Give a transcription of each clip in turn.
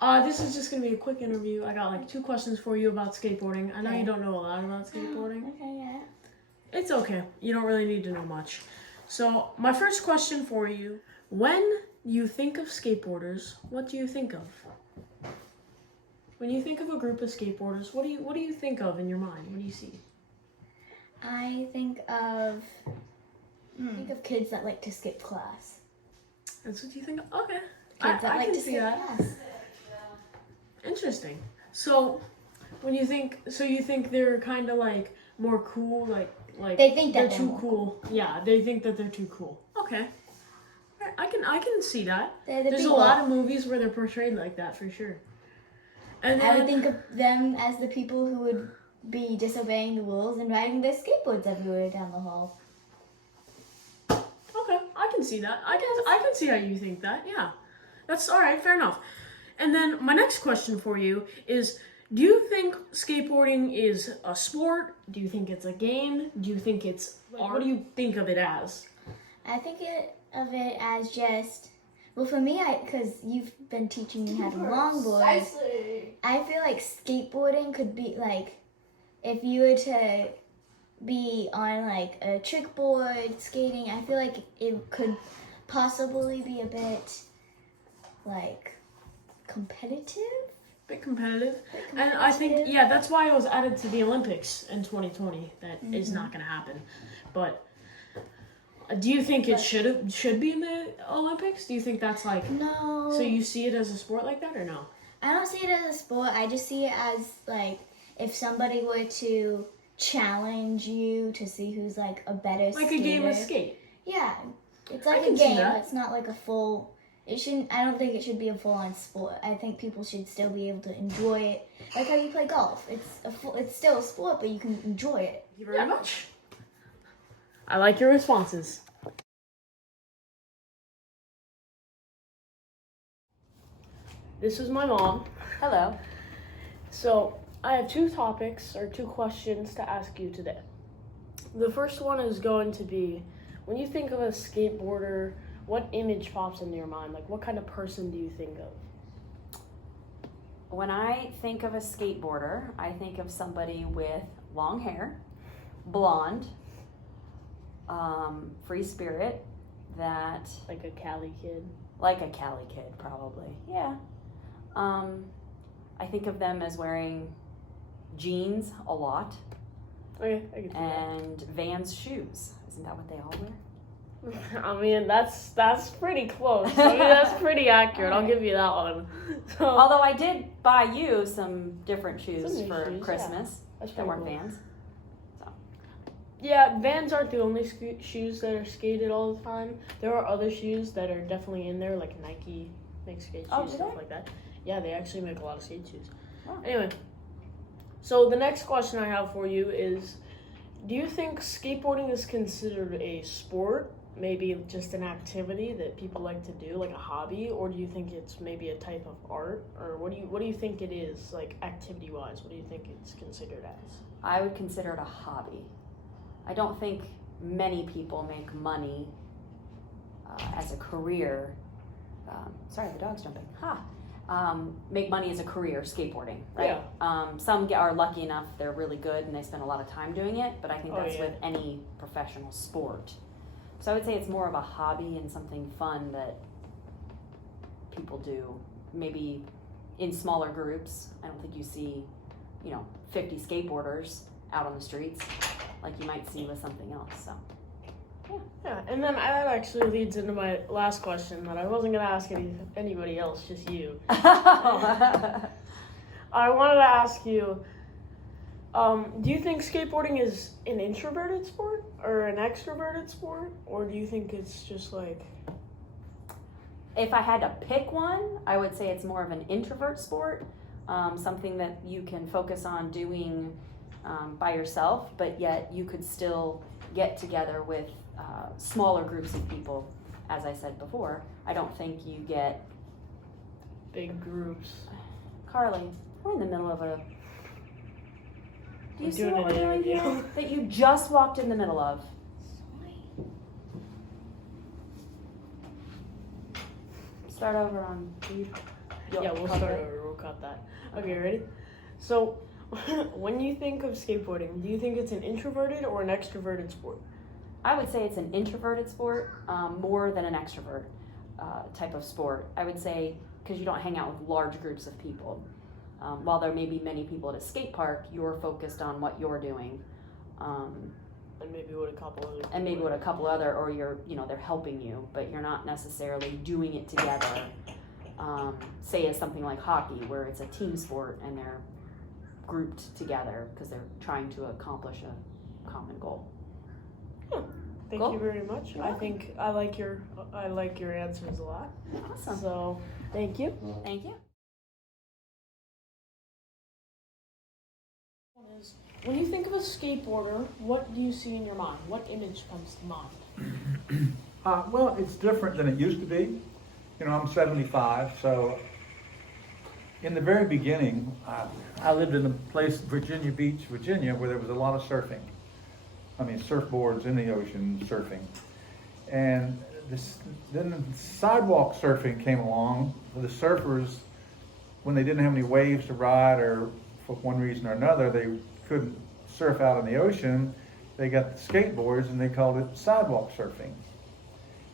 This is just gonna be a quick interview. I got like 2 questions for you about skateboarding. I know you don't know a lot about skateboarding. Okay, yeah. It's okay. You don't really need to know much. So, my first question for you, when you think of skateboarders, what do you think of? When you think of a group of skateboarders, what do you think of in your mind? What do you see? I think of kids that like to skip class. That's what you think of? Okay. Kids that I like can to see skip that. class. Interesting. So, you think they're kind of like more cool, like They think that they're they're too more cool. Yeah, they think that they're too cool. Okay. I can see that. They're the There's people. a lot of movies where they're portrayed like that for sure. And then, I would think of them as the people who would be disobeying the rules and riding their skateboards everywhere down the hall. okay, I can see that. I can see how you think that. Yeah, that's all right. Fair enough. And then my next question for you is: do you think skateboarding is a sport? Do you think it's a game? Do you think it's art? What do you think of it as? I think of it as just, well, for me, because you've been teaching me how to longboard, I feel like skateboarding could be like, if you were to be on like a trick board skating, I feel like it could possibly be a bit like competitive. Bit competitive. And I think, yeah, that's why it was added to the Olympics in 2020. That is not going to happen. But do you think it should be in the Olympics? Do you think that's like... No. So you see it as a sport like that or no? I don't see it as a sport. I just see it as like if somebody were to challenge you to see who's like a better skater. Like a game of skate. Yeah. It's like I a can see game. that. It's not like a full... I don't think it should be a full-on sport. I think people should still be able to enjoy it. Like how you play golf. It's still a sport, but you can enjoy it. Thank you very much. I like your responses. This is my mom. Hello. So, I have 2 topics or 2 questions to ask you today. The first one is going to be, when you think of a skateboarder, what image pops into your mind? Like, what kind of person do you think of? When I think of a skateboarder, I think of somebody with long hair, blonde, free spirit, that... Like a Cali kid? Like a Cali kid, probably. Yeah. I think of them as wearing jeans a lot. Okay, I can see and Vans shoes. Isn't that what they all wear? that. I mean, that's pretty close. I mean, that's pretty accurate. I'll give you that one. So, Although I did buy you some different shoes Some new for shoes, Christmas that's that pretty weren't cool. Vans. Yeah, Vans aren't the only shoes that are skated all the time. There are other shoes that are definitely in there, like Nike makes skate shoes, Oh, do stuff they? like that. Yeah, they actually make a lot of skate shoes. Wow. Anyway, so the next question I have for you is, do you think skateboarding is considered a sport, maybe just an activity that people like to do, like a hobby, or do you think it's maybe a type of art, or what do you think it is, like activity-wise? What do you think it's considered as? I would consider it a hobby. I don't think many people make money as a career. Sorry, the dog's jumping. Make money as a career skateboarding, right? Yeah. Some are lucky enough, they're really good and they spend a lot of time doing it, but I think that's yeah. with any professional sport. So I would say it's more of a hobby and something fun that people do, maybe in smaller groups. I don't think you see, 50 skateboarders out on the streets like you might see with something else. So Yeah, and then that actually leads into my last question that I wasn't going to ask anybody else, just you. I wanted to ask you, do you think skateboarding is an introverted sport or an extroverted sport? Or do you think it's just like... if I had to pick one, I would say it's more of an introvert sport, something that you can focus on doing by yourself, but yet you could still get together with smaller groups of people. As I said before, I don't think you get... big groups. Carly, we're in the middle of a... Do you I'm see doing what we're an doing interview. here? That you just walked in the middle of. Start over on... Yeah, we'll start over. We'll cut that. Okay, ready? So, when you think of skateboarding, do you think it's an introverted or an extroverted sport? I would say it's an introverted sport more than an extrovert type of sport. I would say because you don't hang out with large groups of people. While there may be many people at a skate park, you're focused on what you're doing. And maybe with a couple other. And maybe with a couple other, or they're helping you, but you're not necessarily doing it together. Say as something like hockey, where it's a team sport and they're grouped together because they're trying to accomplish a common goal. Thank you very much. I think I like your answers a lot. Awesome. So thank you. Thank you. When you think of a skateboarder, what do you see in your mind? What image comes to mind? Well, it's different than it used to be. You know, I'm 75, so in the very beginning, I lived in a place, Virginia Beach, Virginia, where there was a lot of surfing. I mean, surfboards in the ocean, surfing. And then sidewalk surfing came along. The surfers, when they didn't have any waves to ride, or for one reason or another, they couldn't surf out in the ocean, they got the skateboards and they called it sidewalk surfing.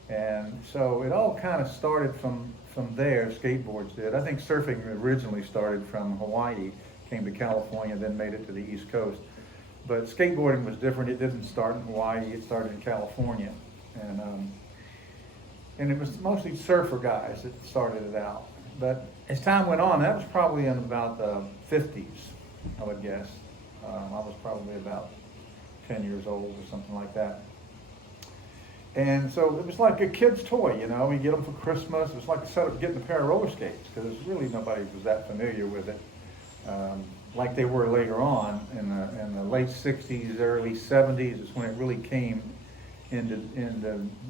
And so it all kind of started from there, skateboards did. I think surfing originally started from Hawaii, came to California, then made it to the East Coast. But skateboarding was different. It didn't start in Hawaii, it started in California. And it was mostly surfer guys that started it out. But as time went on, that was probably in about the 50s, I would guess. I was probably about 10 years old or something like that. And so it was like a kid's toy, you know. We get them for Christmas. It was like getting a pair of roller skates, because really nobody was that familiar with it, like they were later on in the late 60s, early 70s is when it really came into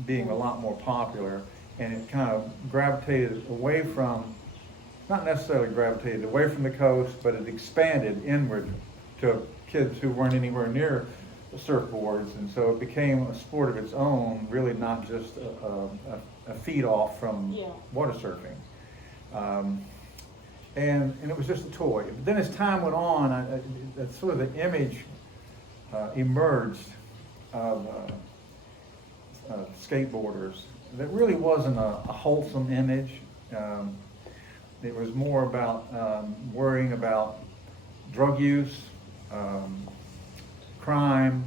being a lot more popular. And it kind of gravitated away from, not necessarily gravitated away from the coast, but it expanded inward to kids who weren't anywhere near the surfboards, and so it became a sport of its own, really not just a feed off from water surfing. And it was just a toy. But then as time went on, sort of the image emerged of skateboarders that really wasn't a wholesome image. It was more about worrying about drug use, crime,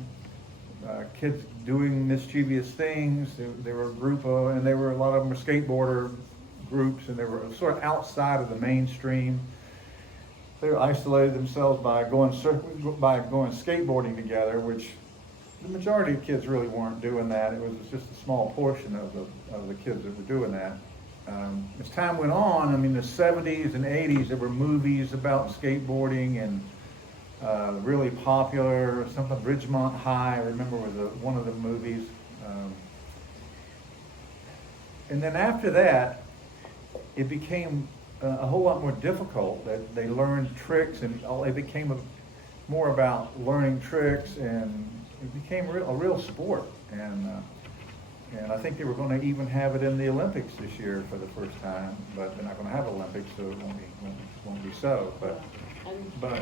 kids doing mischievous things. There were a group of, and a lot of them were skateboarder groups, and they were sort of outside of the mainstream. They isolated themselves by going skateboarding together, which the majority of kids really weren't doing that. It was just a small portion of the kids that were doing that. As time went on, I mean, the 70s and 80s, there were movies about skateboarding, and really popular, something Ridgemont High, I remember was one of the movies. And then after that, it became a whole lot more difficult. That they learned tricks, and it became more about learning tricks, and it became a real sport. And I think they were going to even have it in the Olympics this year for the first time, but they're not going to have Olympics, so it won't be so. But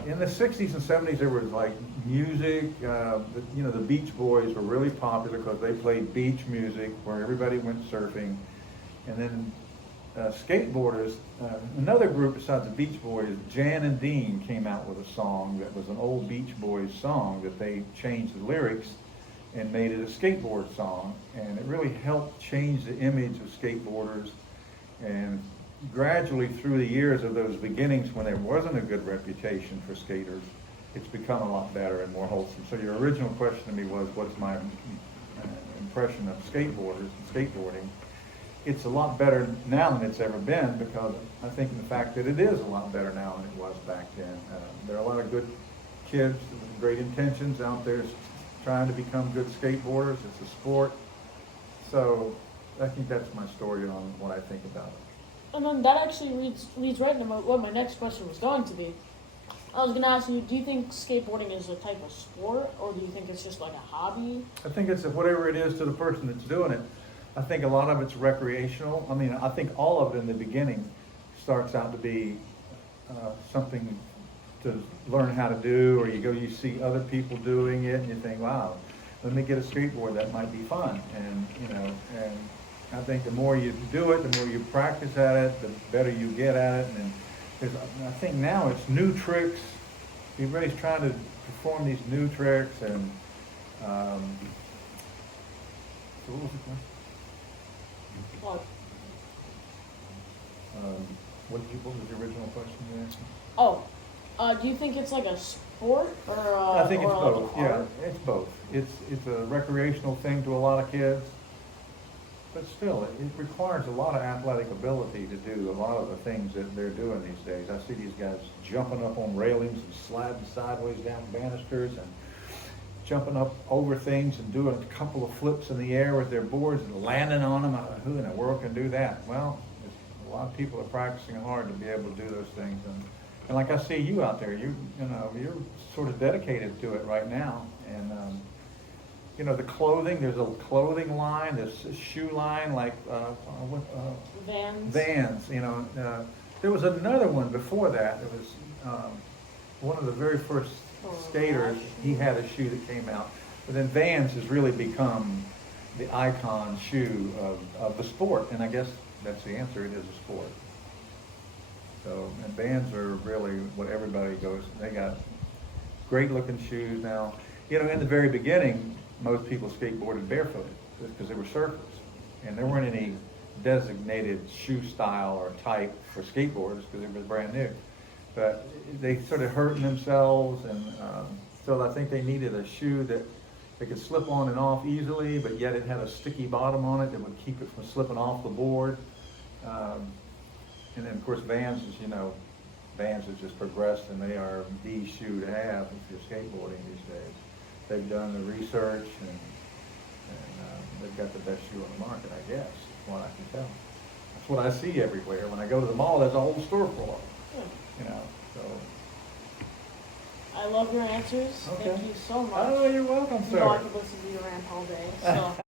in the 60s and 70s, there was like music. The Beach Boys were really popular because they played beach music where everybody went surfing. And then skateboarders, another group besides the Beach Boys, Jan and Dean, came out with a song that was an old Beach Boys song that they changed the lyrics and made it a skateboard song. And it really helped change the image of skateboarders. And gradually through the years of those beginnings, when there wasn't a good reputation for skaters, it's become a lot better and more wholesome. So your original question to me was, what's my impression of skateboarders and skateboarding? It's a lot better now than it's ever been, because I think in the fact that it is a lot better now than it was back then. There are a lot of good kids with great intentions out there trying to become good skateboarders. It's a sport. So I think that's my story on what I think about it. And then that actually leads right into what my next question was going to be. I was going to ask you, do you think skateboarding is a type of sport, or do you think it's just like a hobby? I think it's whatever it is to the person that's doing it. I think a lot of it's recreational. I mean, I think all of it in the beginning starts out to be something to learn how to do, or you see other people doing it and you think, wow, let me get a skateboard, that might be fun. And and I think the more you do it, the more you practice at it, the better you get at it. And I think now it's new tricks. Everybody's trying to perform these new tricks, and so what was the question? Well, What was the original question you asked me? oh, do you think it's like a sport or I think it's or like both. an Yeah, art? it's both. It's a recreational thing to a lot of kids, but still, it requires a lot of athletic ability to do a lot of the things that they're doing these days. I see these guys jumping up on railings and sliding sideways down banisters and jumping up over things and doing a couple of flips in the air with their boards and landing on them. Who in the world can do that? Well, a lot of people are practicing hard to be able to do those things. And like I see you out there, you're sort of dedicated to it right now. And the clothing, there's a clothing line, there's a shoe line, like Vans. Vans. There was another one before that. It was one of the very first skaters. He had a shoe that came out, but then Vans has really become the icon shoe of the sport. And I guess that's the answer. It is a sport. So, and Vans are really what everybody goes. They got great looking shoes now. In the very beginning, most people skateboarded barefooted because they were surfers, and there weren't any designated shoe style or type for skateboarders because it was brand new. But they started hurting themselves, and so I think they needed a shoe that they could slip on and off easily, but yet it had a sticky bottom on it that would keep it from slipping off the board. And then, of course, Vans has just progressed, and they are the shoe to have if you're skateboarding these days. They've done the research, and they've got the best shoe on the market, I guess, from what I can tell. That's what I see everywhere. When I go to the mall, there's a whole store full of them. So. I love your answers. Okay. Thank you so much. Oh, you're welcome, sir. I could listen to you rant all day. So.